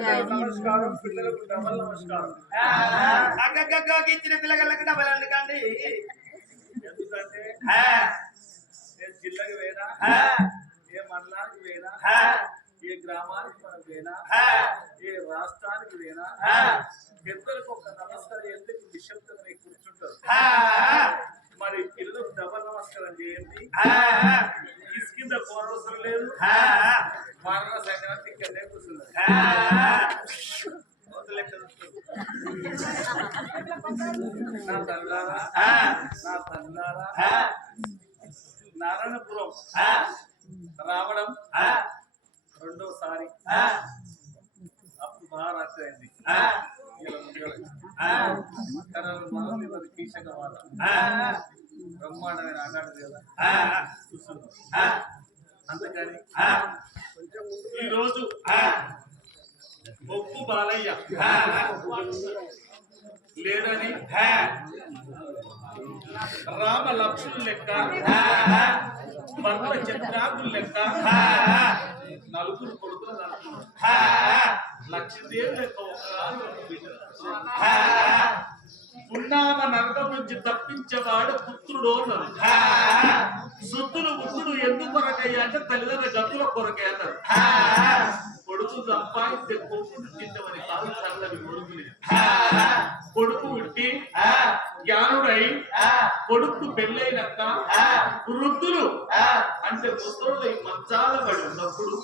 నమస్కారం పిల్లలకు డబల్ నమస్కారం. అగ్గగ్గ ఇచ్చిన పిల్లగాళ్ళకి డబల్ ఎందుకండి? ఎందుకంటే ఏ జిల్లాకి పోయినా, ఏ మండలానికి పోయినా, ఏ గ్రామానికి మనం పోయినా, ఏ రాష్ట్రానికి పోయినా పెద్దలకు ఒక నమస్కారం చేస్తే నిశ్శబ్దంగా కూర్చుంటారు. మరి పిల్లలకు డబల్ నమస్కారం చేయండి. కింద కోరవసరం లేదు, మరణ సంక్రాంతి ఇక్కడనే కూర్చున్నారు. నా తల్లారా, నా తల్లారా, నారాయణపురం రావడం రెండోసారి. అప్పుడు బాగా రాత్రి అయింది. బ్రహ్మాండమైన ఆట కదా చూస్తున్నాం. అందుకని ఈరోజు ఒప్పు బాలయ్య లేడని రామ లక్ష్మణులు లెక్క, భర్త చంద్రాకులు లెక్క నలుగురు కొడుకులు లక్ష్మీదేవి లెక్క ఉన్నామ నరకం నుంచి తప్పించేవాడు పుత్రుడు అన్నారు. సుత్తులు పుత్రుడు ఎందుకు కొరకయ్యా అంటే తల్లిదండ్రుల గతుల కొరకే అన్నారు. కొడుకు సంపాదిస్తే కొడుకుని తింటామని కాదు తల్లి కొడుకుని. కొడుకు ఉట్టి జ్ఞానుడై కొడుకు పెళ్ళైనాక వృద్ధులు అంటే ముసలుడై మంచాల పడి ఉన్నప్పుడు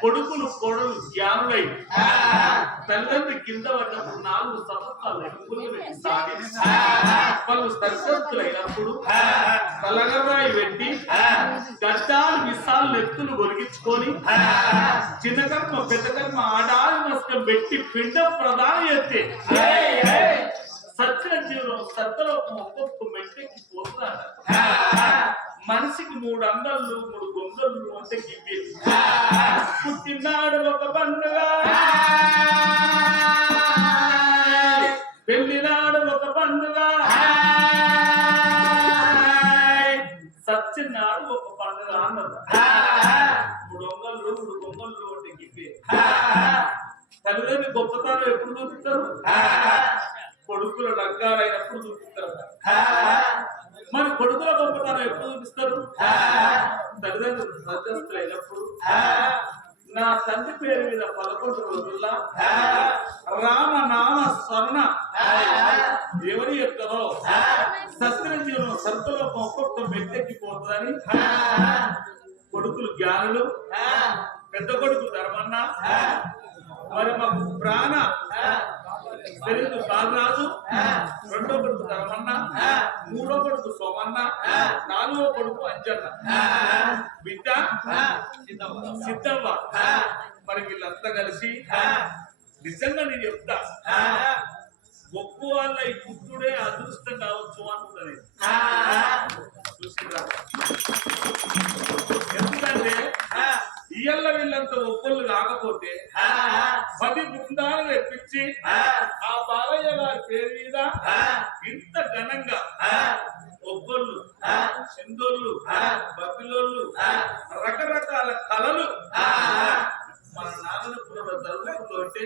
కొడుకులు కోడలు జ్ఞానుడై తల్లిదండ్రి కింద పడినప్పుడు 4 సంవత్సరాలు వాళ్ళు సర్కస్తులైనప్పుడు తలగరాయి పెట్టి గడ్డాలు విశాలు నెత్తులు ఒరిగించుకొని చిన్న కర్మ పెద్ద కర్మ ఆడాలి నష్టం పెట్టి పిండ ప్రధానం చేస్తే సత్య జీవనం సత్యలోకం ఒక్కొక్క మెట్టికి పోతున్నాడు. మనిషికి 3 అంగళ్ళు 3 గొంగళ్ళు అంటే గివ్వి. పుట్టినాడు ఒక పండుగ, పెళ్లినాడు ఒక పండుగ, సచ్చినాడు ఒక పండుగ అన్నారు. 3 అంగళ్ళు 3 గొంగళ్ళు అంటే గివ్వి. తల్లిదండ్రులు గొప్పతనం ఎప్పుడు చూపిస్తారు? కొడుకుల లగ్గాలైనప్పుడు చూపిస్తారు. మరి కొడుకుల గొప్పతనం ఎప్పుడు చూపిస్తారు? తల్లిదండ్రులు సదస్తులైనప్పుడు. నా తండ్రి పేరు మీద 11 రోజుల్లో రామనామ స్మరణ ఎవరి యొక్కదో సత్యజీవనం సర్వలోకం ఒక్కొక్క మెట్టెక్కిపోతుందని కొడుకులు జ్ఞానులు, పెద్ద కొడుకు ధర్మన్న, మరి మాకు ప్రాణ తెలుగు బాలరాజు, రెండో కొడుకు ధర్మన్న, మూడో కొడుకు సోమన్న, 4వ కొడుకు అంజన్న, బిడ్డ సిద్ధవ్వ. మరి వీళ్ళంతా కలిసి నిజంగా నేను చెప్తా, ఒప్పు వాళ్ళ ఈ పుత్రుడే అదృష్టం కావచ్చు అనుకుంటుంది. ఎందుకంటే ఇయ్యల్ల వీళ్ళంత ఒప్పులు కాకపోతే 10 బృందాలు తెప్పించి ఆ బాలయ్య గారి పేరు మీద ఇంత ఘనంగా ఒబ్బొళ్ళు, సింధోళ్ళు, బబ్బిలోళ్ళు, రకరకాల కళలు మన నాగనపురంలో జరుగుతుంటే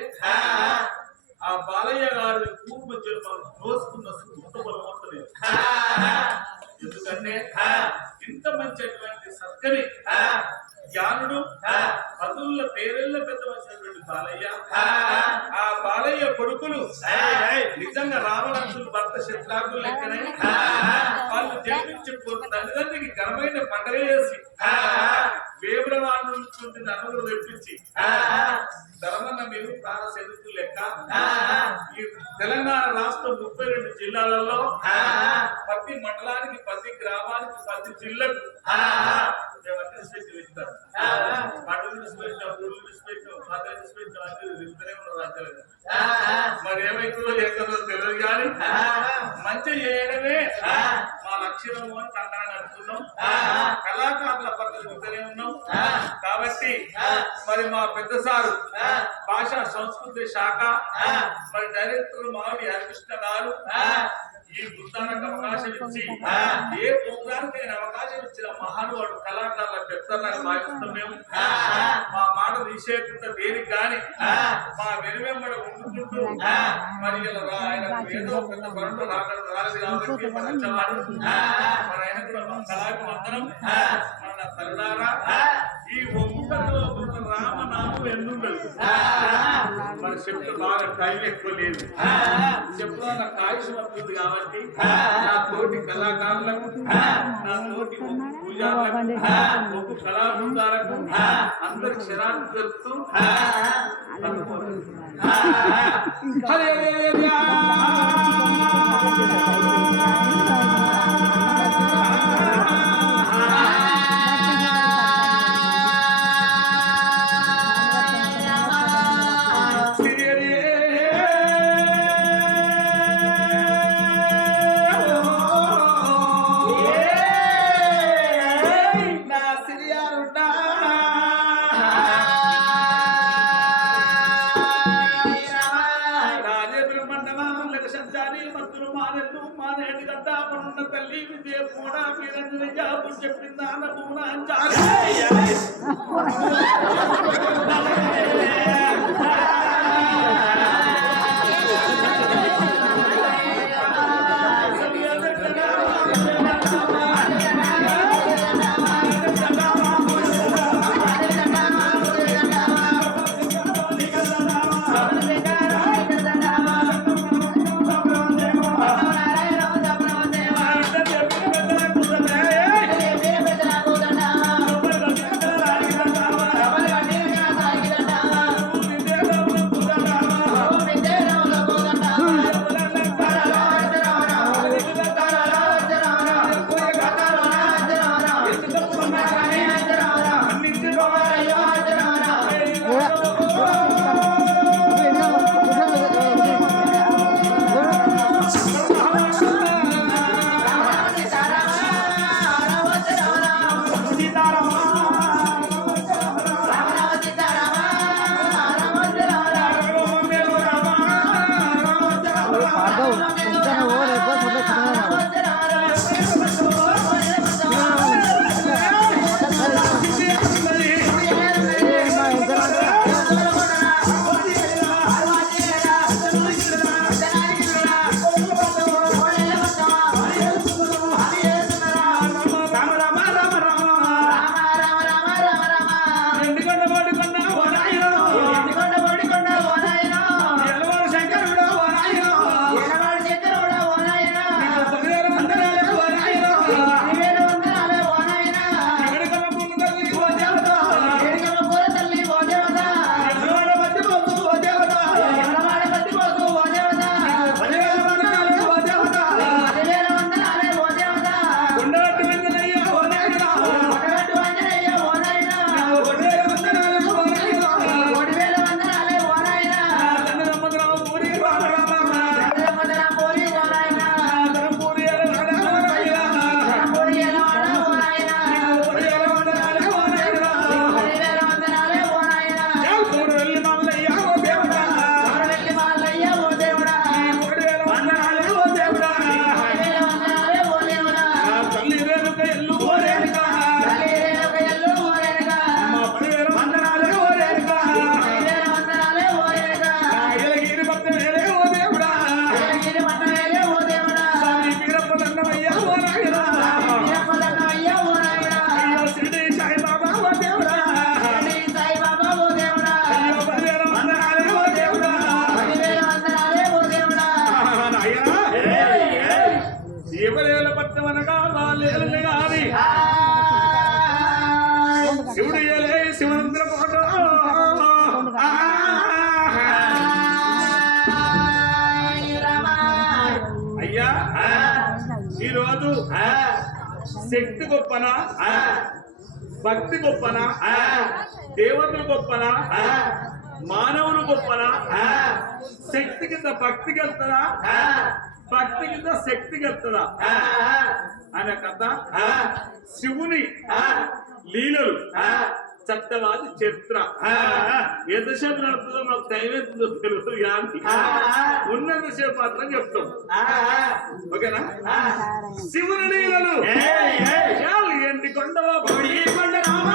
ఆ బాలయ్య గారి పూర్వ జన్మను దోసుకున్న సుఖబలం అవుతుంది. ఎందుకంటే ఇంత మంచి అటువంటి సక్కని జ్ఞానుడు పదుల పేరెళ్ళ పెద్ద వచ్చినటువంటి బాలయ్య, ఆ బాలయ్య కొడుకులు నిజంగా రామలక్ష్మణులు భర్త శత్రాకులు లెక్కనే వాళ్ళు జన్మించుకున్న తల్లిదండ్రికి ఘనమైన పండుగ చేసి వేముల వాళ్ళు నలుగురు తెప్పించి ధర్మన్న మీరు ప్రాణ శత్రులు లెక్క ఈ తెలంగాణ రాష్ట్రం 32 జిల్లాలలో ప్రతి మండలానికి, ప్రతి గ్రామానికి, ప్రతి జిల్లాకు మరి ఏమైతుందో చేస్తుందో తెలియదు కానీ మంచి చేయడమే మా లక్ష్యము అని కంటాన్ని అనుకున్నాం. కళాకారుల పద్ధతి ఉన్నాం కాబట్టి మరి మా పెద్ద సారు భాషా సంస్కృతి సంస్కృతి శాఖ మరి డైరెక్టర్ మామిడి హరికృష్ణ గారు ఈ బృందానికి అవకాశం ఇచ్చి ఏ ప్రోగ్రాంకి అవకాశం ఇచ్చిన మహానుభావుడు కళాకారుల పెద్దలని భావిస్తాం మేము. మా మాట నిషేధించ దేనికి కానీ మా వెనువెంబడ ఉండుకుంటూ మరి ఆయన ఏదో పెద్ద పనులు రాలేదు కాబట్టి మరి వచ్చేవాడు మరి ఆయన కూడా మా కళాకి వందనం. మన తల్లారా ఈ ఒంగుటలో రామనామం ఎందుండదు మరి చెప్తూ బాగా టైం ఎక్కువ లేదు చెప్తున్న కాయుషం వస్తుంది కాబట్టి నా తోటి కళాకారులకు నా తోటి పూజారులకు ఒక్క కళా బృందాలకు అందరి క్షణాలు జరుపుతూ తల్లి విద్య కూడా మీరు చెప్పిందా అన్న పూనా శక్తి గొప్పనా భక్తి గొప్పనా దేవతలు గొప్పనా మానవులు గొప్పనా శక్తి కింద భక్తికి వెళ్తుందా భక్తి కింద శక్తికి వెళ్తుందా అనే కథ శివుని లీలలు సత్యవాది చరిత్ర ఎంతసేపు నడుపుతుందో మాకు టైం ఎంతుందో తెలియదు కానీ ఉన్నంతసేపు మాత్రం చెప్తాం. ఓకేనా? శివుని నీళ్ళు ఎండి కొండవా పొడి కొండ రామ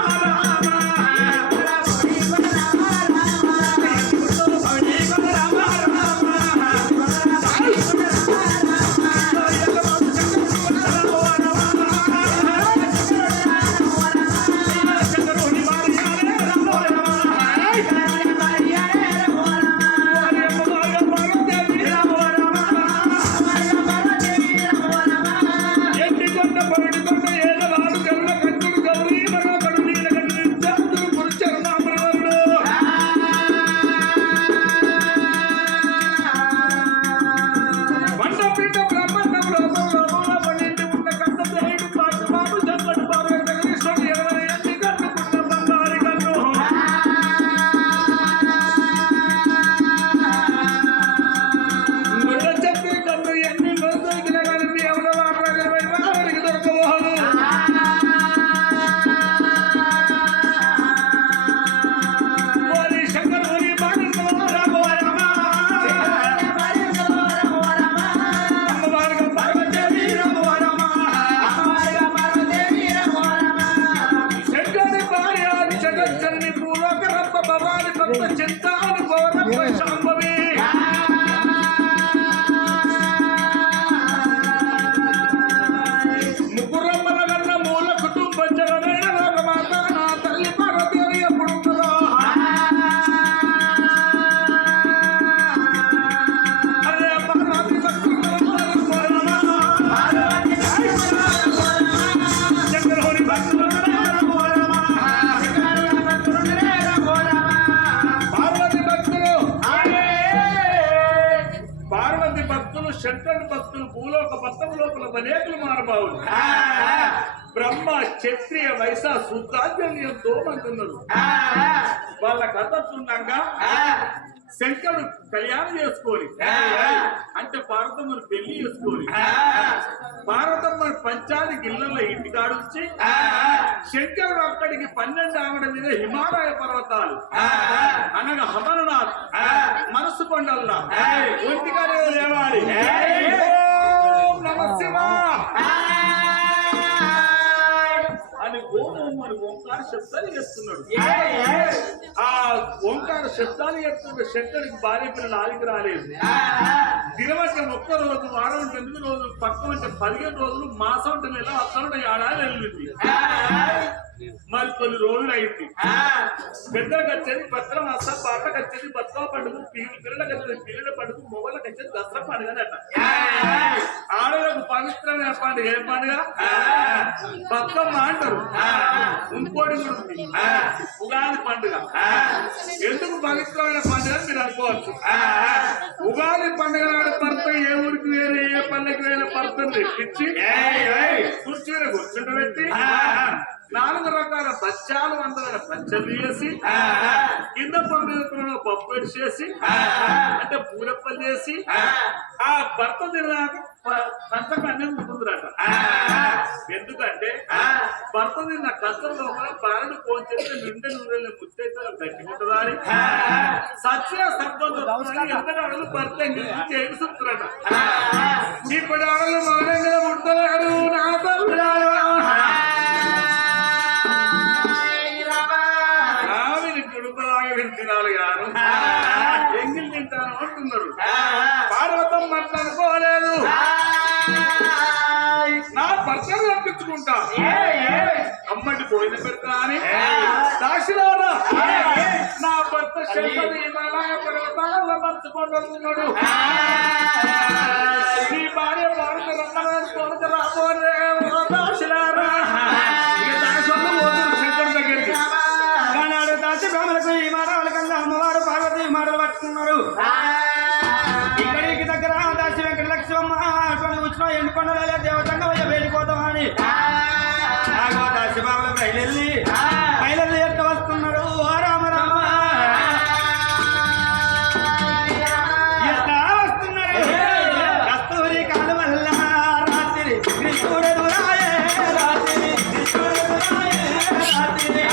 శంకరుని భక్తులు భూలోక పత్రం లోపల అనేకులు మానబావులు బ్రహ్మ క్షత్రియ వైశ శూద్రాజ్యం ఎంతో మంది ఉన్నారు. వాళ్ళ కథ చుండగా శంకరుడు కళ్యాణం చేసుకోని అంటే పార్వతమ్మను పెళ్లి చేసుకోని పార్వతమ్మను పంచాది గిళ్ళల్లో ఇంటికాడుచ్చి శంకరుడు అక్కడికి 12 ఆవిడ మీద హిమాలయ పర్వతాలు అనగా హమరనాథ్ మనసు కొండల్లా ఒంటికాడే లేవాలి. అని ఓంకార శబ్దాలు చేస్తున్నాడు. ఆ ఓంకార శబ్దాలు చేస్తున్న శంకరుడికి భార్య పిల్లలు ఆదికి రాలేదు. దినవచ్చం 1 రోజు, వారం 8 రోజులు, పక్కన 15 రోజులు, మాసం నెల, అత్తంటే ఏడాది వెళ్ళింది. మరి కొన్ని రోజులు అయింది. పెద్దలకు వచ్చేది భద్ర మాసం, పాటలకు వచ్చేది బతుకమ్మ పండుగ, పిల్లలకు వచ్చేది పిల్లల పండుగ, మొగలకు వచ్చేది దసరా పండుగ అట. ఆడలకు పవిత్రమైన పండుగ ఏ పండుగ? బతుకమ్మ అంటారు. ఇంకోటి కూడా ఉంది ఉగాది పండుగ. ఎందుకు పవిత్రమైన పండుగ మీరు అనుకోవచ్చు. ఉగాది పండుగ నాడు భర్త ఏ ఊరికి వేరే ఏ పల్లెకి వేరే భర్తను తెప్పించి కుర్చీలో కూర్చుండబెట్టి 4 రకాల బచ్చాలు, 100 పచ్చళ్ళు చేసి కింద పండుగ పప్పు చేసి అంటే పూరప్పలు చేసి ఆ భర్త తినడానికి కంచకు అన్నం ఉంటుందిరట. ఎందుకంటే భర్త తిన్న కంచం లోపల బాలను పోంచేస్తే నిండా నూనె ముత్తైతే గట్టికుంటుందా అని సత్య సంబంధం ఎంత అడుగు భర్త చేస్తుందట. ఇప్పుడు అడుగు మౌనంగా ఉంటున్నాడు నా తినాలి గాను ఎంగిల్ తింటాను అంటున్నారు. పార్వతం అట్లా అనుకోలేదు. నా భర్తను రప్పించుకుంటా అమ్మటి పోయిన పెడతా అని దాక్షిరాడా నా భర్త శంకరుడు హిమాలయ పర్వతాలలో మర్చిపోతున్నాడు. నీ భార్య భారత రమ్మని కోరిక రాబోరే దాక్షిరాడా శంకరుడు దగ్గరికి ఈ మాట వాళ్ళకన్నా అమ్మవారు పార్వతి మాటలు పట్టుకున్నారు. ఇక్కడికి దగ్గర దాసి వెంకట లక్ష్మమ్మ వచ్చిన ఎండుకొండలే దేవతంగా వెళ్ళిపోతామని దాసి బాబుల బయలుదేరి ఎక్క వస్తున్నారు. రామ రామ ఎట్లా వస్తున్నారు. కస్తూరి కాలు వల్ల రాత్రి కృష్ణుడు రాయే రాత్రి కృష్ణుడు రాయే రాత్రి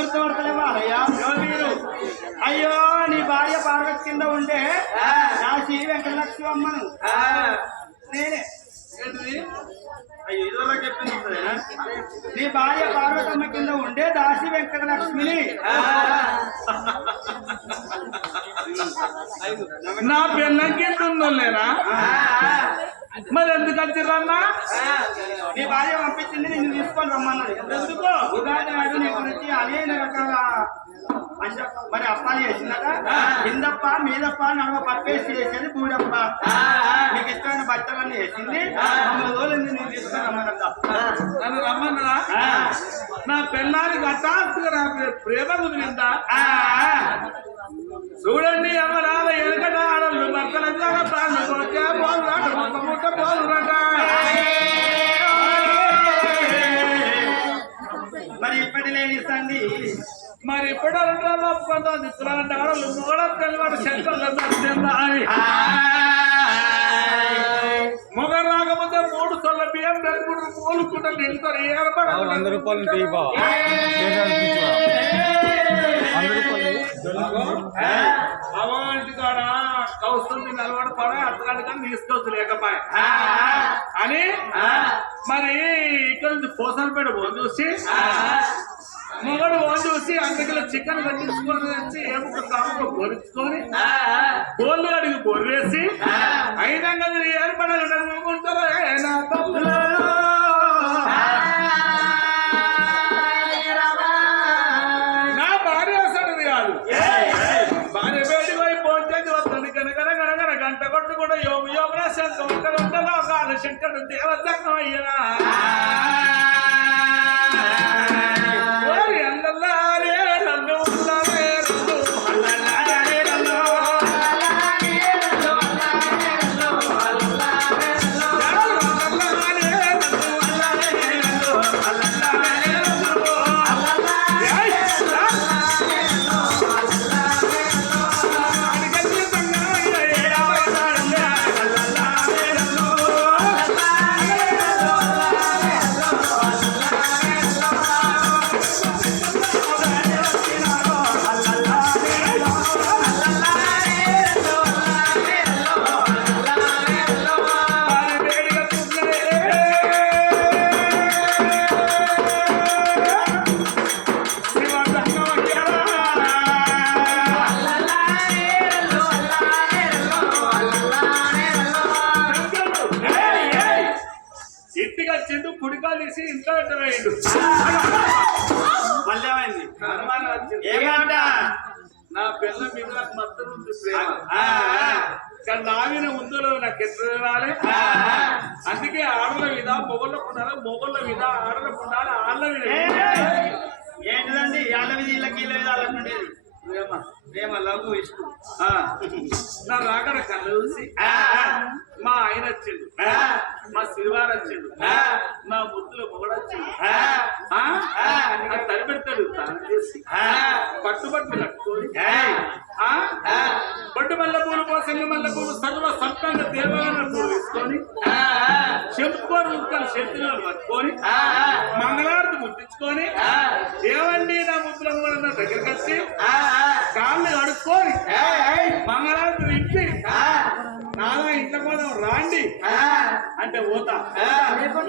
గుర్తుపడతలేవా అయ్యా? అయ్యో నీ భార్య పార్వతి కింద ఉండే నా శ్రీ వెంకటలక్ష్మి అమ్మను నేనే. అయ్యో ఇదివరకు చెప్పింది నీ భార్య పార్వతమ్మ కింద ఉండే దాసి వెంకటలక్ష్మిని నా పిల్లకి లేరా మరి ఎందుకు వచ్చిర్రన్నా? నీ భార్య పంపించింది నిన్ను తీసుకొని రమ్మన్నది. ఎందుకు? ఉగాది నాడు నీ గురించి అనేక రకాల మరి అప్పాలు చేసిందట. కిందప్ప మీదప్ప నడవ పప్పేసి చేసేది పూడప్ప. నీకు ఇష్టమైన బట్టలన్నీ వేసింది. 9 రోజులు నేను తీసుకొని రమ్మన్నదా. నన్ను రమ్మన్నదా? నా పిల్లానికి హఠాత్తుగా నా ప్రేమ కుదిరిందా? చూడండి అమ్మరాల ఎనకట ఆడళ్ళు భర్తలంతా ప్రాణం కొట్టే పోదురాట మొక్క ముట్ట పోదురాట. మరి ఇప్పటి లేని సండి మరి ఇప్పుడు ఒప్పుకుంటా దిక్కులాంటి ఆడళ్ళు మూడ తెల్లవాడు శంకర్లు అని మొగ రాకపోతే 3 సొల్ల బియ్యం 2 మూలుకుంటా నిలుతారు. ఏర్పడ 100 రూపాయలు అవాంటి కాడ కౌస్తుంది నిలబడి పడ అత్తగాడి కానీ తీసుకోవచ్చు లేకపోయా అని మరి ఇక్కడ నుంచి పోసలపేట ఫోన్ చూసి మొగడు ఫోన్ చూసి అందుకలో చికెన్ కట్టించుకొని వచ్చి ఏముక కాముక బొరుచుకొని కోళ్ళు అడిగి బొర్రేసి అయినా కదా ఏర్పడాలంటారో నా తప్పులో గంట కొట్టు కూడా యోగ యోగ శంకరుడు దేవతత్వం అయ్యనా కుడికాలు తీసి ఇంట్లో పెట్టవేయండు. నా పిల్ల మీద నాకు మత్తు ఉంది ప్రేమ కానీ నావిన ముందులో నాకు ఎట్లా రాలే. అందుకే ఆడల మీద మొగళ్ళకు ఉండాలి, మొగళ్ళ మీద ఆడలకు ఉండాలి, ఆళ్ళ మీద ఏంటిదండి ఆళ్ళ మీద వీళ్ళకి వీళ్ళ మీద వాళ్ళకి ఉండేది ప్రేమ ప్రేమ లవ్ ఇష్టం. నా రాకడ కళ్ళు చూసి మా ఆయన వచ్చిండు, మా సిరివారు వచ్చిండు, నా ముద్దులో మొగడు వచ్చిండు తడిపెడతాడు తాను చేసి పట్టుబట్టు కట్టుకొని బొడ్డు మల్ల పూలు పోసంగి మల్ల పూలు సర్వ సంపంగ దేవాలయ పూలు వేసుకొని చెప్పుకొని ముక్కలు శక్తిలో పట్టుకొని మంగళారతి ముట్టించుకొని ఏవండి నా ముద్దుల మొగడు దగ్గరికి వచ్చి కాళ్ళు కడుక్కొని మంగళారతి విప్పి నాలా ఇంట్లో కూడా రాండి అంటే పోతా,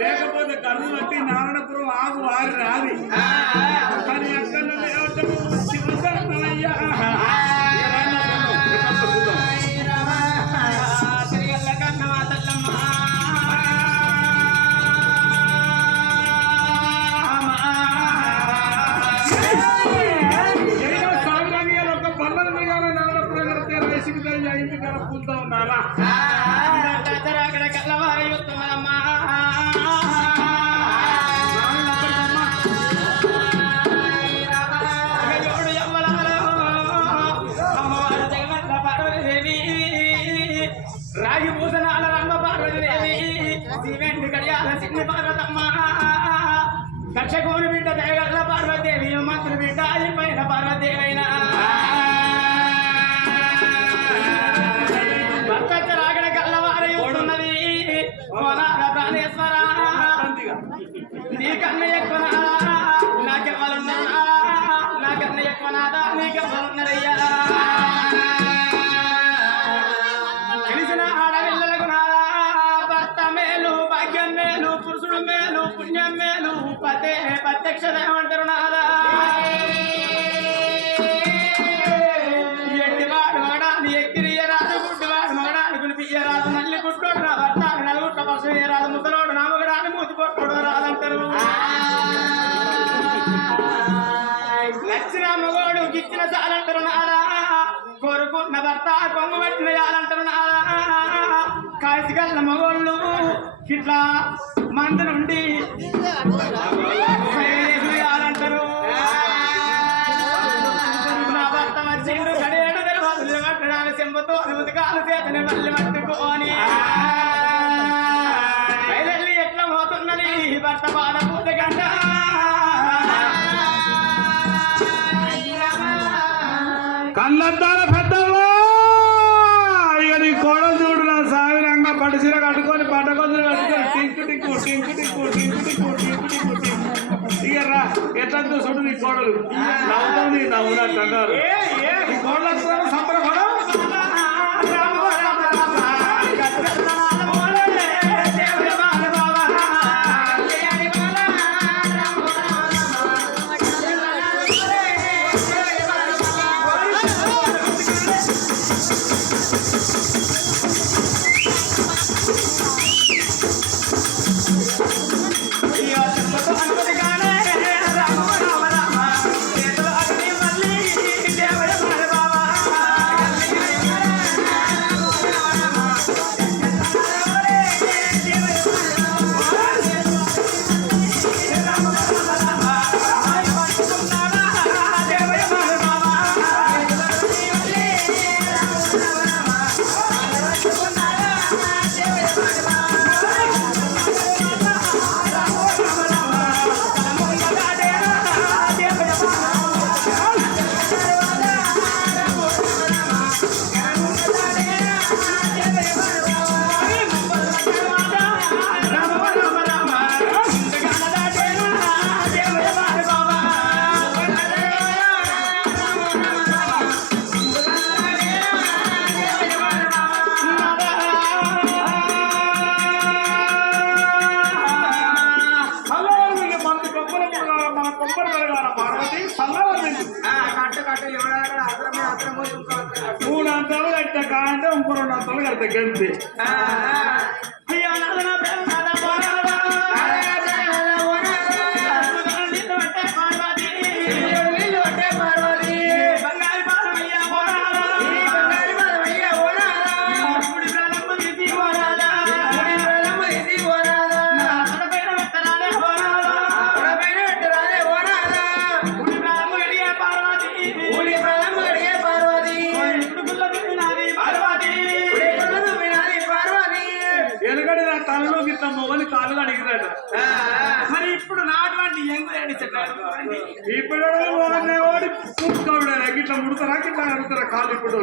లేకపోతే కళ్ళు బట్టి నారాయణపురం ఆగు వారి రాది కానీ ఎక్కడ శివయ్యా ఇంటికి కలుపుకుంటూ ఉన్నారా రాగి పూసనాల రంగ పార్వతీదేవి శివెండి కడియాల సిన్ని పార్వతమ్మ కక్షకోని బిడ్డ దయగల్ల పార్వతీదేవి మంత్రి బిడ్డ అయిపోయిన పార్వతీదేవైనా భర్త రాగడ కల్లవారి ఉన్నది ప్రాణేశ్వర నీకన్నా ఎక్కువ నాకెవ్వలున్నా నా నీకెవరున్నారయ్యా తెలిసిన ఆడపిల్లలకు నారా భర్త మేలు భాగ్యం మేలు పురుషుడు మేలు పుణ్యం మేలు పదే ప్రత్యక్ష ఏమంటారు నారా ఎట్టివాడు మగడాన్ని ఎక్కిరియరాదు గుడ్డివాడు మగడాన్ని గుడిపియ్యరాదు నల్లి గుట్టోడు నా భర్త నలుగుట్ల పశువు రాదు ముసలోడు నా మగడాన్ని మూతి కొట్టోడు రాదంటారు నచ్చిన మగోడు గిచ్చిన చాలంటారు నారా కోరుకున్న భర్త కొంగు పెట్టిన చాలంటారు నారా కాసిగల్ల మగోళ్ళు ఇట్లా మందు నుండి చాలంటారు నా భర్త వచ్చిండు గడేడు తెలవాదులు కట్టడానికి చెంబతో ఉదకాలు చేతని మళ్ళీ పట్టుకోని బయలు ఎట్లా పోతున్నది భర్త బాధపూత గంట కళ్ళద్దాల పెద్దవా ఇక నీ కోడలు చూడు నా సావిరంగా పట్టుచీర కట్టుకొని పట్టకొద్దులు కట్టుకొని టింకు టింకు టింకు టింకు టింకు టింకు టింకు టింకు టింకు ఇక రా ఎట్లా చూడు నీ కోడలు నవ్వుతుంది నవ్వునట్టు అన్నారు నీ కోడలు సంబరపడం మూడంతలు కట్టే కాంటే ఇంకో 2 అంతలు కడితే గంతే ఎందుకంటే నా తలలో గిట్ల మొగని కాళ్ళు అడిగిరాడు మరి ఇప్పుడు నాటువంటి ఇప్పుడు ఓడి పూసుకోడు గిట్ల ముడతారా గిట్లా అడుగుతారా కాళ్ళు ఇప్పుడు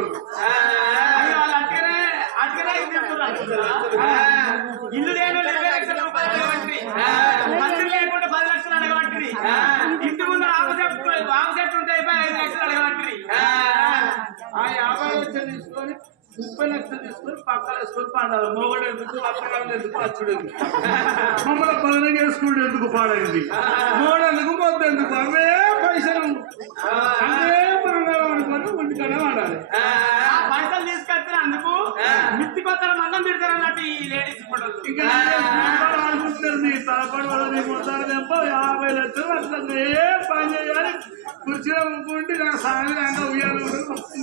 ఇల్లు లేని 20 లక్షల రూపాయలు మంత్రులు లేకుండా 10 లక్షలు అడగబట్టి ఇంటి ముందు ఆవు చెట్టు ఉంటే 5 లక్షలు అడగబట్టి ఆ 50 లక్షలు తీసుకొని 30 లక్షలు తీసుకొని పక్కన వేసుకొని పండాలి మొగడు ఎందుకు అత్తగారు ఎందుకు అచ్చుడు ఎందుకు మమ్మల్ని బదనం చేసుకుంటూ ఎందుకు పాడైంది మొగడు ఎందుకు మొద్దు ఎందుకు అవే పైసలు అవే బంగారం అనుకొని ఒంటికనే వాడాలి పైసలు తీసుకొచ్చిన అందుకు మిత్తి కొత్తల మందం తిడతారు అన్నట్టు ఈ లేడీస్ ఇంకా అనుకుంటుంది తలపడి వాళ్ళని మొత్తాలు తెంప 50 లక్షలు అట్లా ఏ పని చేయాలి కుర్చీలో ఉండి నా సాయంత్రంగా ఉయ్యాలి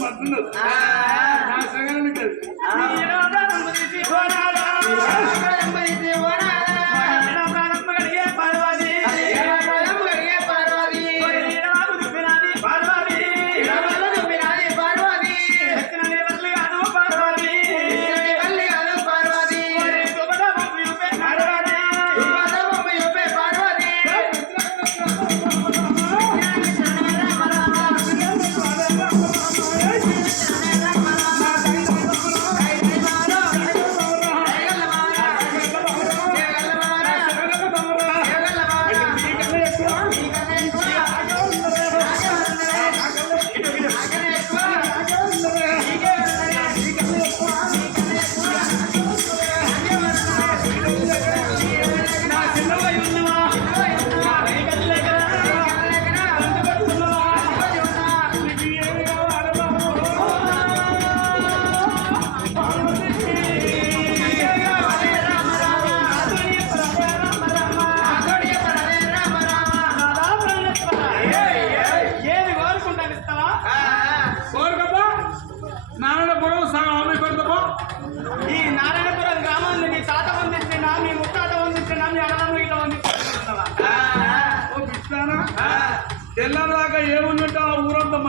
మద్దున్నది నా సంగతి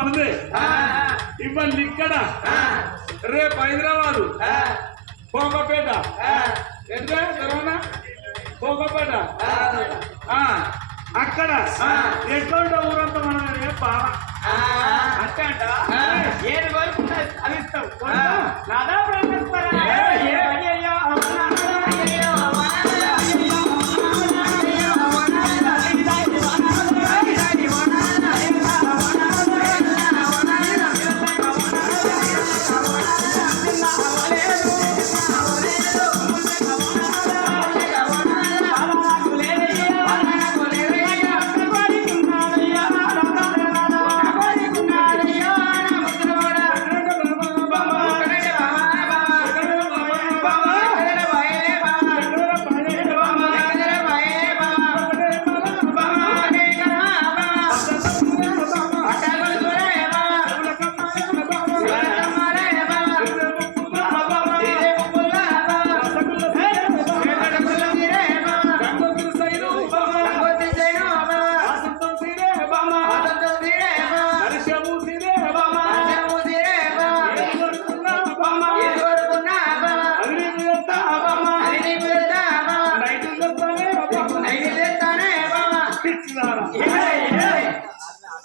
మనదే ఇవాళ ఇక్కడ రేపు హైదరాబాదు కోకపేట ఎట్లా తెరవనా కోకపేట అక్కడ ఎక్కడ ఊరంతా మనమే బాగా అంతే అంట ఏది కోరుకుంటే అది ఇస్తావు నాదా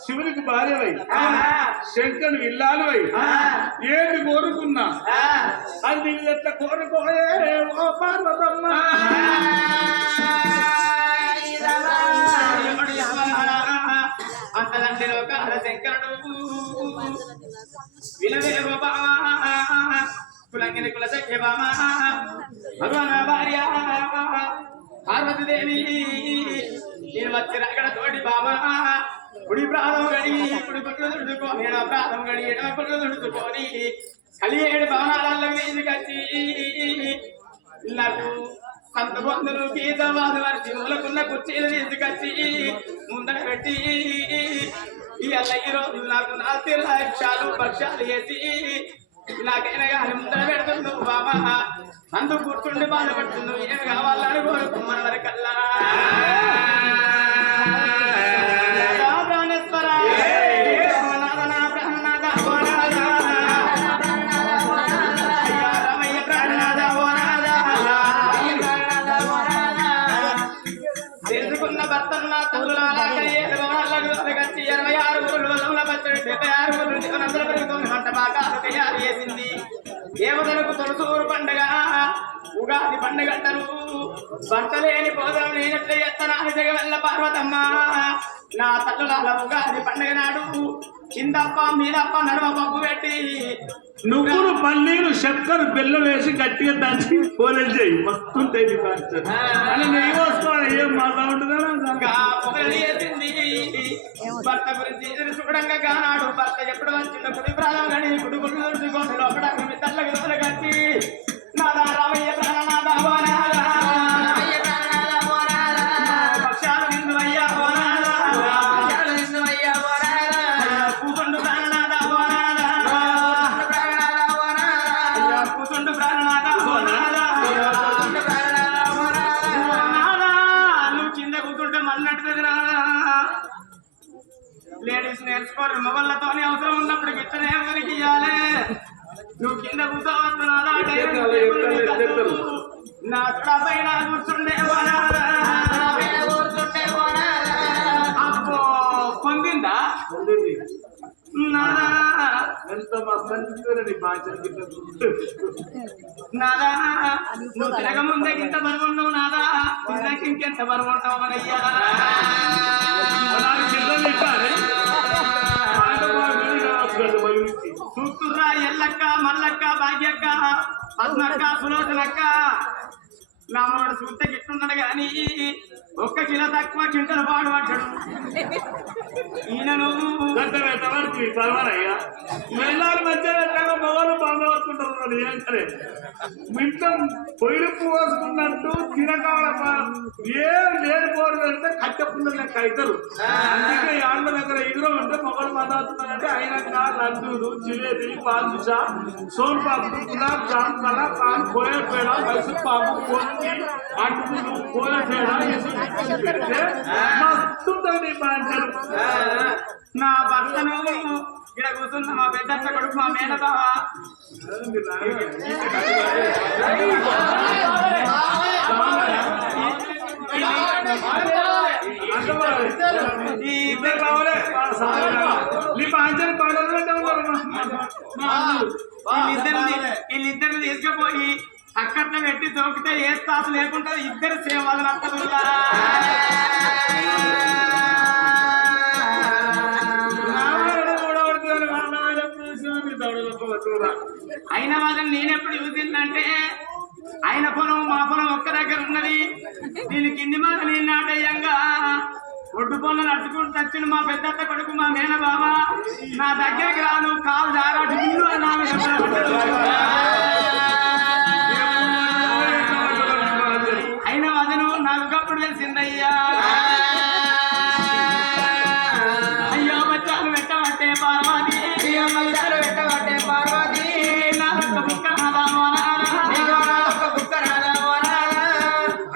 శివునికి భార్యవై శంకరు ఇల్లాలువై ఏది కోరుకున్నా అది నీకు ఎట్లా కోరుకోయే ఓ పార్వతమ్మ అంతలంటే లోకాల శంకరుడు వినవేవ బామా కులంగిని కుల సఖ్య బామా భగవాన భార్య పార్వతీదేవి నేను వచ్చిన అక్కడ తోటి బామా కుడి ప్రాణం గడి కుడి పట్టు దుడుచుకొని ఎడమ ప్రాణం గడి ఎడమ పట్టు దుడుచుకొని కలియేడు భవనాలలో మీది కచ్చి నాకు సంత పొందులు గీతవాదు వరచి మూలకున్న కుర్చీలు తీసుకొచ్చి ముందర పెట్టి ఇవాళ ఈ రోజు నాకు 4 లక్షలు పక్షాలు వేసి నాకైనా కానీ ముందర పెడుతున్నావు బాబా అందుకు కూర్చుండి బాధపడుతున్నావు ఏం కావాలని కోరుకున్న వరకల్లా భర్తను నా తల్లు వచ్చి 26 ఊరుల పచ్చడి 76 ఊరు జీవనందరూ పెరుగుతుంది వంట బాగా తయారు చేసింది దేవతలకు తొలసూరు పండుగ ఉగాది పండుగ అంటారు భర్త లేని పోదం నేనెట్లా చేస్తాను జగవల్ల పార్వతమ్మ నా తల్లుల ఉగాది పండుగ నాడు కిందప్ప మీదప్ప నడుమ పప్పు పెట్టి నువ్వులు పల్లీలు చక్కెర బెల్లం వేసి గట్టిగా దంచి పోలేలు చేయి మస్తుంటాయి అని నెయ్యి వస్తాడు ఏం మాదా ఉంటుందా భర్త గురించి ఎదురు చూడంగా కానాడు భర్త ఎప్పుడు వచ్చిందో కుడి ప్రాణం గడి కుడి గుడ్లు తుడుచుకొని లోపల మీ తల్లకు దొర కట్టి నాదా రామయ్య ప్రాణనాథ పక్షాలు నిన్ను అయ్యా కూతుండు ప్రాణనాథ కూతుండు ప్రాణనాథ నువ్వు కింద కూతుంటే మన్నట్టుది నాదా లేడీస్ నేర్చుకోరు మొగళ్ళతోనే అవసరం ఉన్నప్పుడు గిట్టనే ఎవరికి ఇవ్వాలి నువ్వు కింద కూర్చోవద్దు నా పైన కూర్చుండే అబ్బో పొందిందా నాదా ఎంత మస్తు నాదా నువ్వు తిరగ ముందే ఇంత బరువున్నావు నాదా తిన్నాక ఇంకెంత బరువుంటావు మనయ్యా చూస్తుర్రా ఎల్లక్క మల్లక్క భాగ్యక్క పద్మక్క సులోచనక్క నా మనోడు చూస్తే గిట్టున్నాడు కానీ 1 కిలో తక్కువ చింతలు పాడుపడ్డాడు ఈయనను పర్వాలయ్యా మహిళల మధ్య మొగలు బాధపడుతుంటారు ఏం సరే మింటం పొయ్యిలు పోసుకున్నట్టు తినకాల ఏం లేని పోరు వెళ్తే కట్టెపుండ లెక్క అవుతారు అందుకే ఆళ్ళ దగ్గర ఎదురు ఉంటే మొగలు బాధపడుతున్నారంటే అయినాక లడ్డూలు జిలేబీ బాదుషా సోన్పాకు గులాబ్ జామ్ కలా పాన్ కోయ పేడ మైసూర్ పాకు పొంది అటుకులు కోయ పేడ పెడితే మస్తుంటుంది బాధ్యత నా భర్తను ఇక్కడ కూర్చున్న మా పెద్ద కొడుకు మా మేనబావ ఈ ఇద్దరు రావాలే నీ పాంచని పాడలు వీళ్ళిద్దరిని తీసుకుపోయి అక్కట్లో పెట్టి తోకితే ఏ స్థాప లేకుండా ఇద్దరు సేవలు నచ్చకుండా అయిన మాత్రం నేనెప్పుడు చూసిందంటే ఆయన పొలం మా పొలం ఒక్క దగ్గర ఉన్నది దీని కింది మాట నేను నాటయ్యంగా ఒడ్డు పొలం నడుచుకుంటూ వచ్చిండు మా పెద్ద కొడుకు మా మేన బావ నా దగ్గరికి రాను కాలు జారాడు ఇల్లు అయిన వదను నాకు ఒకప్పుడు తెలిసిందయ్యా అయ్యో బచ్చాలు పెట్టబట్టే పార్వతి అయ్యో మల్లాలు పెట్టబట్టే పార్వతి నాదొక్క బుక్క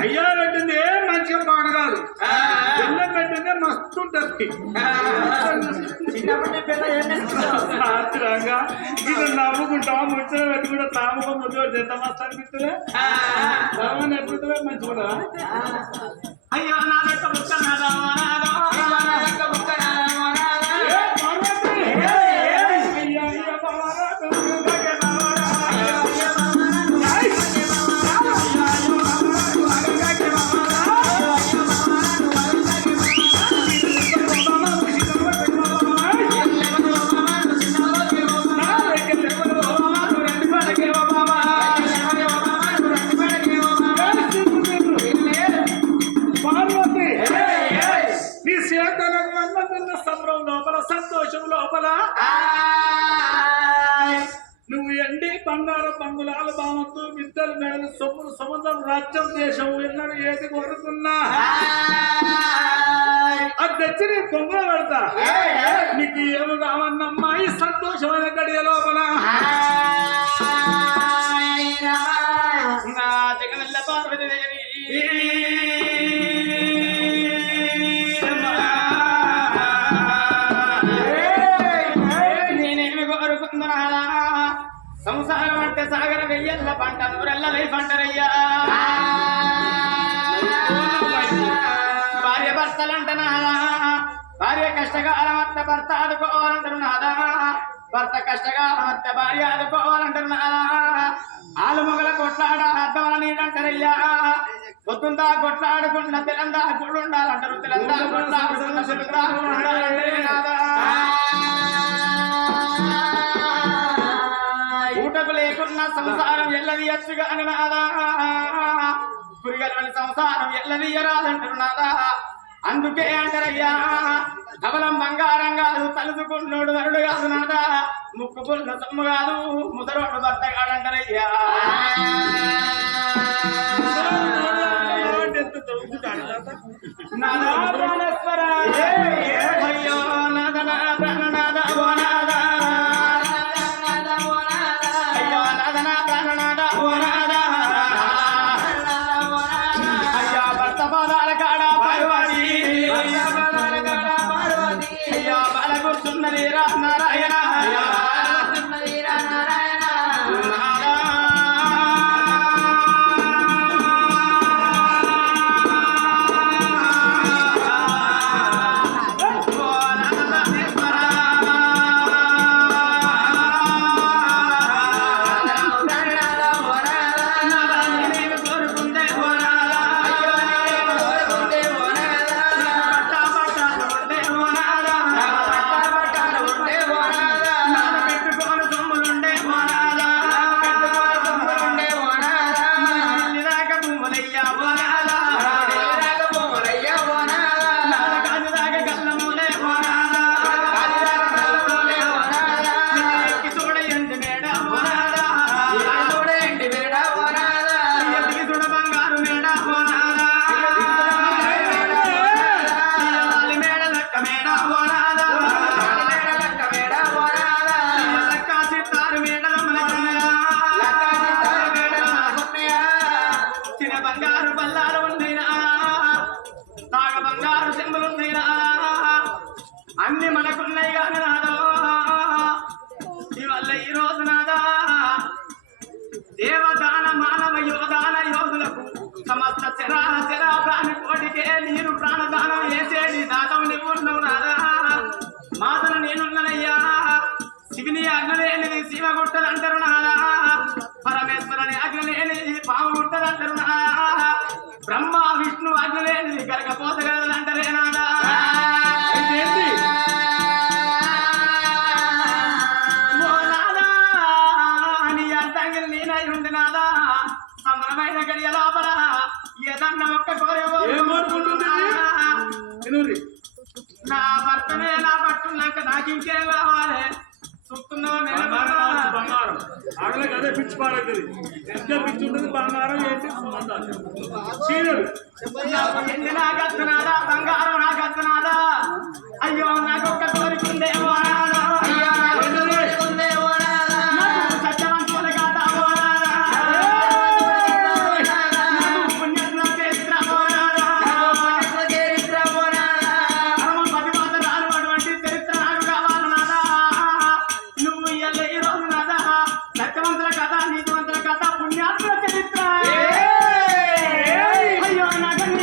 అయ్యా పెట్టింది మంచిగా పాడు కాదు ఎల్లం పెట్టిందే మస్తు ఉంటుంది రాత్రంగా ఇది నవ్వుకుంటాం ముచ్చట పెట్టుకుంటా తాముకో ముద్దు ఎంత మస్తు అనిపిస్తుందే అనిపిస్తుందే మంచిగా అయ్యో నాదొక్క బుక్క సంతోషం లోపల నువ్వు ఎండి బంగారు బంగుళాలు బామత్తు విద్యలు మేడలు సొమ్ములు సముద్రం రాజ్యం దేశం ఎన్నడూ ఏది కోరుకున్నా అది తెచ్చి నీ కొంగులో పెడతా నీకు ఏమి కావన్నమ్మా ఈ సంతోషమైన గడియ లోపల జగమెల్ల పార్వతీదేవి సంసారం అంటే సాగర వెయ్యల్ల పంట నూరెల్ల లైఫ్ అంటారయ్యా భార్య భర్తలంట నాదా భార్య కష్టకాలం అంత భర్త ఆదుకోవాలంటారు నాదా భర్త కష్టకాలం అంత భార్య ఆదుకోవాలంటారు నాదా ఆలు మొగల కొట్లాడ అర్థమల నీడంటారయ్యా పొద్దుందా కొట్లాడకుండా తెలందా గుళ్ళు ఉండాలంటారు తెలందా ఊటకు లేకున్నా సంసారం ఎల్లదీయచ్చుగా అని నాదా పురిగలని సంసారం ఎల్లదీయరాదంటారు నాదా అందుకే అంటారయ్యా కవలం బంగారం కాదు తలుచుకున్నోడు వరుడు కాదు నాదా ముక్కు పుల్ల సొమ్ము కాదు ముసరోడు భర్త కాడంటారయ్యా నాదా ప్రాణేశ్వర అయ్యో నాద నా ప్రాణనాద ఓ నాదా అయ్యో నాద నా ప్రాణనాద ఓ నాదా అయ్యా భర్త పాదాల కాడ పార్వతి అయ్యా బాల కూర్చున్నది రా నారాయణ అగ్నలేనిది శివ గుట్టలంటారు నాదా పరమేశ్వరుని అగ్నలేనిది పాము గుట్టలంటారు నాదా బ్రహ్మ విష్ణు అగ్నలేనిది గరకపోతగలంటారే నాదా ఓ నాదా నీ అర్థంగిల్ నేనై ఉండి నాదా సమరమైన గడియ లోపల ఏదన్నా ఒక్క నా భర్తనే నా పట్టున్నాక నాకు ఇంకేం కావాలి చూస్తున్నావు బంగారం ఆడలే అదే పిచ్చి పాడవుతుంది ఎంత పిచ్చి ఉంటుంది బంగారం ఏంటి చీరలు ఎన్ని నాకు వస్తున్నాదా బంగారం నాకు వస్తున్నాదా అయ్యో నాకు ఒక్క కోరికుందేమో సత్యవంతులు కాదా సత్యవంతుల కథ నీతివంతుల కథ పుణ్యాత్ముల చరిత్ర అయ్యో నాకని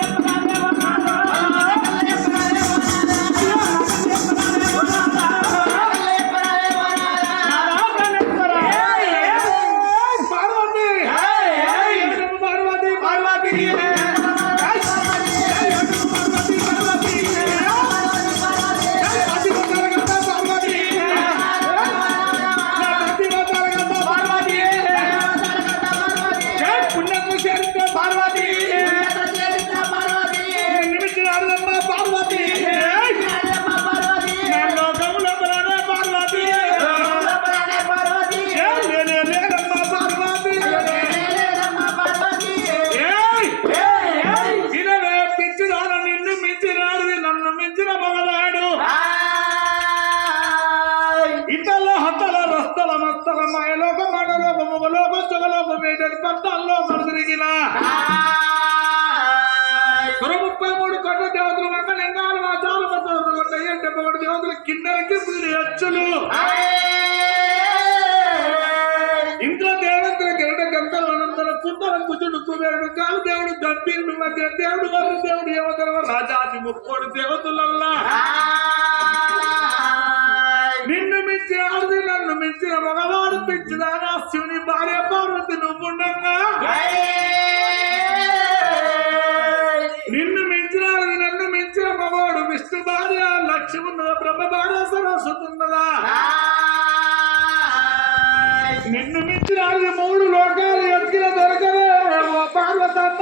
పట్టాల్లో మరుదిరిగిన 33 కోట్ల దేవతలు ఒక లింగాలు వాచాలు 73 దేవతలు కిందకి అచ్చులు ఇంట్లో దేవతల గరుడ గంటలు అనంతర కుండల కుజుడు కుబేరుడు కాలు దేవుడు గంభీరుడు మధ్య దేవుడు వరు దేవుడు ఏమతల రాజాది 30 దేవతలల్లా నిన్ను మించి ఆడది నన్ను మించిన మగవాడు పిచ్చిదానా శివుని భార్య పార్వతి నువ్వుండగా నిన్ను మించిన ఆడది నన్ను మించిన మగవాడు విష్ణు భార్య లక్ష్మి ఉన్నదా బ్రహ్మ భార్య సరస్వతి ఉన్నదా నిన్ను మించిన ఆడది 3 లోకాలు ఎత్తిన దొరకలే ఓ పార్వతమ్మ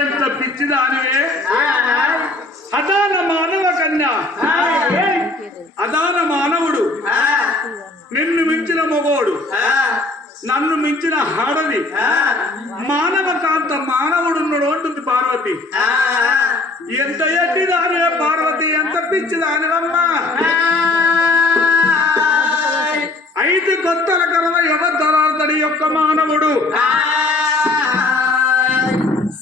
ఎంత పిచ్చిదానివే అదాన మానవ కన్యా అదాన మానవుడు నిన్ను మించిన మగోడు నన్ను మించిన ఆడది మానవ కాంత మానవుడున్నాడు అంటుంది పార్వతి ఎంత ఎట్టిదానివే పార్వతి ఎంత పిచ్చిదానివమ్మా 5 కొత్తల కరవ యువధరార్థడి యొక్క మానవుడు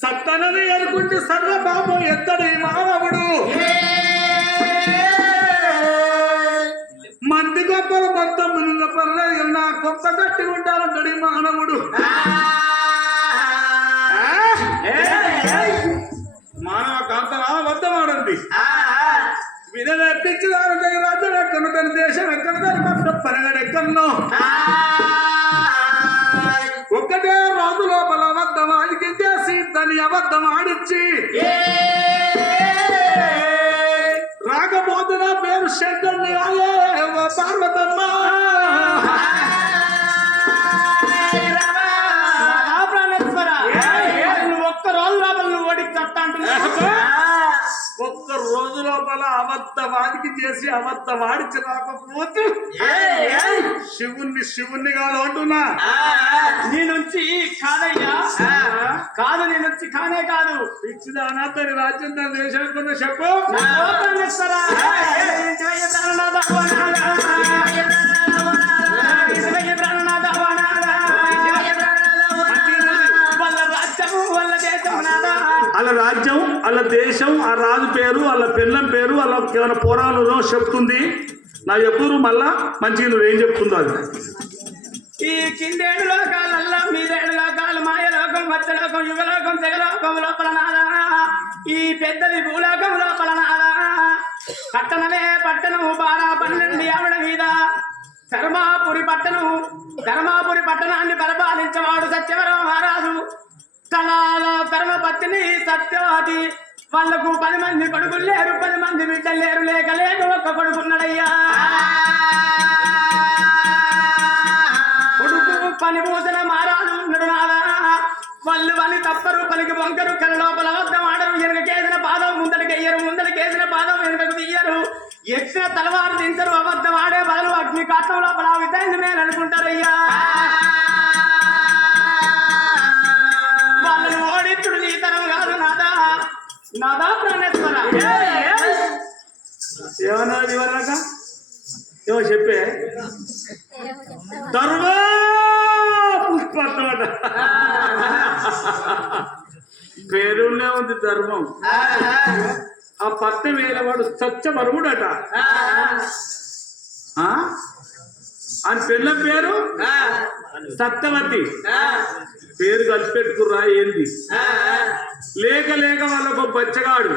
సత్తనని అనుకుంటే సర్వపాపం ఎత్తడి మానవుడు మంది గొప్పల మొత్తం పర్లేదు నా గొప్ప కట్టి ఉంటాడు మానవుడు మానవ కాంతన అబద్ధమాడండి విధవ ఎక్కించుదారు రాజ్యం ఎక్కను తన దేశం ఎక్కడ తన పరగడెక్కన్నో ఒక్కటే రోజు లోపల అబద్ధం ఆడికించేసి దాన్ని అబద్ధం ఆడిచ్చి రాకపోతే నా పేరు శంకర్ని పార్వతమ్మ ఒక్క రోజు లోపల అబద్ధవాడికి చేసి అబద్ధవాడిచి రాకపోతే శివుణ్ణి కాదు అంటున్నా. నీ నుంచి కాదయ్యా, కాదు నీ నుంచి కానే కాదు. ఇచ్చిదానా తన రాజ్యం తన దేశానికి చెప్పు. వాళ్ళ రాజ్యం వాళ్ళ దేశం ఆ రాజు పేరు వాళ్ళ పిల్లం పేరు వాళ్ళ ఏమైనా పోరాలలో చెప్తుంది. నా ఎప్పుడు మళ్ళా మంచిగా నువ్వేం చెప్తుందో అది. ఈ కిందేడు లోకాలల్లా మీదేడు లోకాలు మాయలోకం మత్స్యలోకం యుగలోకం జగలోకం లోపల నాదా, ఈ పెద్దది భూలోకం లోపల నాదా. పట్టణమే పట్టణము బారా 12 ఆవిడ మీద ధర్మాపురి పట్టణాన్ని పరిపాలించేవాడు సత్యవరం మహారాజు. తన ధర్మపత్ని సత్యవతి వాళ్లకు 10 మంది కొడుకులు లేరు, 10 మంది బిడ్డలు లేరు, లేక ఒక్క కొడుకున్నాడయ్యా. కొడుకు పని పూసిన మహారాజు ఉన్నాడు నాదా. వాళ్ళు తప్పరు, పనికి వంకరు, కళ్ళ లోపల అబద్ధం ఆడరు, వెనుకకేసిన పాదం ముందడికెయ్యరు, ముందడికేసిన పాదం వెనుకకు తీయరు, ఎక్కిన తలవారు దించరు, అబద్ధం ఆడే బదులు అగ్ని కాటం లోపల విధంగా మేలు అనుకుంటారయ్యా. వాళ్ళను ఓడించుడు నీ తరం కాదు నాదా ప్రాణేశ్వర. ఏమన్నా వివరాక ఏమో చెప్పే ధర్మా పుష్పట పేరునే ఉంది ధర్మం. ఆ పట్ట వేలవాడు సత్యవరుడట. అని పిల్ల పేరు సత్యవతి. పేరు కలిసి పెట్టుకుర్రా ఏంది? లేక వాళ్ళకు బచ్చగాడు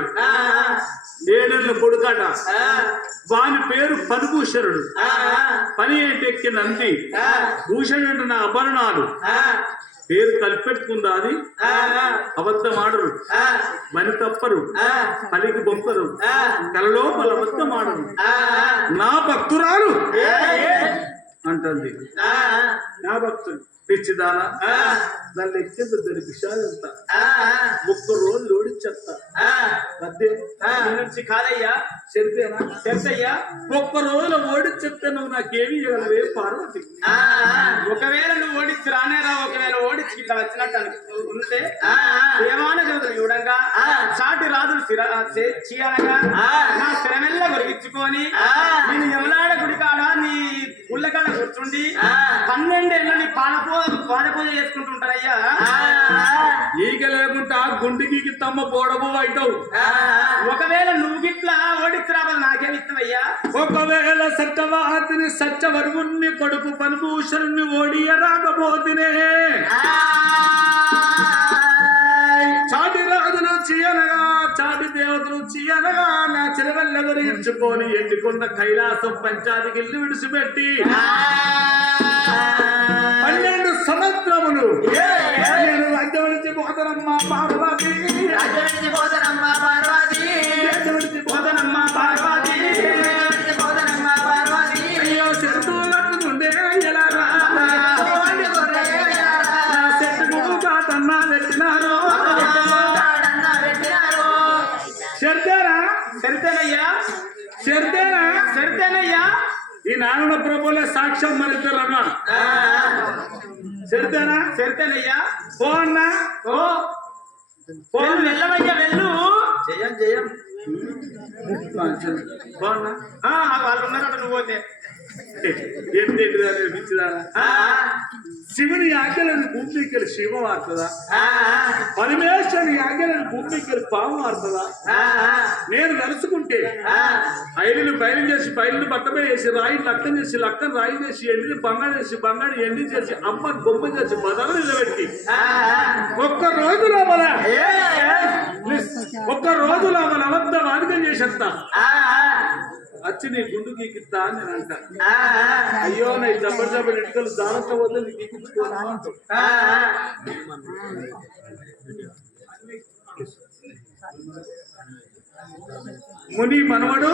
7 ఏళ్ళ కొడుకట. వాని పేరు పనిభూషణుడు. పని ఏంటి ఎక్కి నంది, భూషణుడు నా ఆభరణాలు. పేరు కలిపెట్టుకుందా అది. అబద్ధం ఆడరు, మని తప్పరు, పలికి బొంపరు, కలలో అబద్ధం ఆడరు. నా భక్తురాలు అంటుంది. నా భక్తుడు పిచ్చిదానా దాన్ని ఎక్కింది దానికి విషయాలంతా 30 రోజులు ఓడించేస్తా. నుంచి కాదయ్యా, చెరితేనా చెప్తయ్యా. 30 రోజులు ఓడించేస్తే నువ్వు నాకేమి ఇవ్వగలవే పార్వతి? ఒకవేళ నువ్వు ఓడించి రానేరా, ఒకవేళ ఓడించి ఇట్లా వచ్చినట్టు ఉంటే ఏమాన చదువుతారు చూడంగా చాటి రాజులు చీయనగా నా స్థిరమెల్ల గొరిగించుకొని నేను యమలాడ గుడి కాడ నీ గుళ్ళకాడ కూర్చుండి 12 ఏళ్ళ నీ పాదపూజ చేసుకుంటుంటారయ్యా. ఈగ లేకుండా గుండెకి తమ్మ పోడవు అవుతావు. ఒకవేళ నువ్వు గిట్లా ఓడించి రావాలి నాకేమి ఇస్తావయ్యా. ఒకవేళ సత్యవాతిని సత్యవరుణ్ణి కొడుకు పనిభూషణుని ఓడియ రాకపోతేనే చాటి రాజులు చీయనగా చాటి దేవతలు చీయనగా నా చిరవెల్ల గురించుకొని ఎండికొండ కైలాసం పంచాదికి ఇల్లు విడిచిపెట్టి 12 సంవత్సరములు నేను రాజ్యం నుంచి పోతనమ్మా పార్వతి, అయ్యో చెట్టు కట్టుకుంటే ఎలా చెట్టు కాటన్నా పెట్టినారు. సరితేనయ్యా. ఈ నారాయణ ప్రభులే సాక్ష్యం మన ఇద్దరు అన్నాడు. సరితేనయ్యా. ఓ అన్నా వెళ్ళవయ్యా, వెళ్ళు. జయం వాళ్ళు ఉన్నారట నువ్వు పోతే. ఏంటి శివుని ఆజ్ఞలను భూమికి శివ వాడుతుందా? పరమేశ్వరుని ఆజ్ఞలను భూమికి పాము వాడుతుందా? నేను నడుచుకుంటే ఐదుని బయలు చేసి బయలుని బట్టపై వేసి రాయిని లక్కం చేసి లక్కను రాయి చేసి ఎండిని బంగారు చేసి బంగారు ఎండి చేసి అమ్మని బొమ్మ చేసి బదలు నిలబెట్టి ఒక్క రోజు లోపల అబద్ధ వాడికం చేసేస్తా వచ్చి నీ గుండు గీకిస్తా అని నేను అంటా. అయ్యో నా జబర్ ఎన్నికలు దానంతో వద్ద నీ గీకించుకో. ముని మనవడు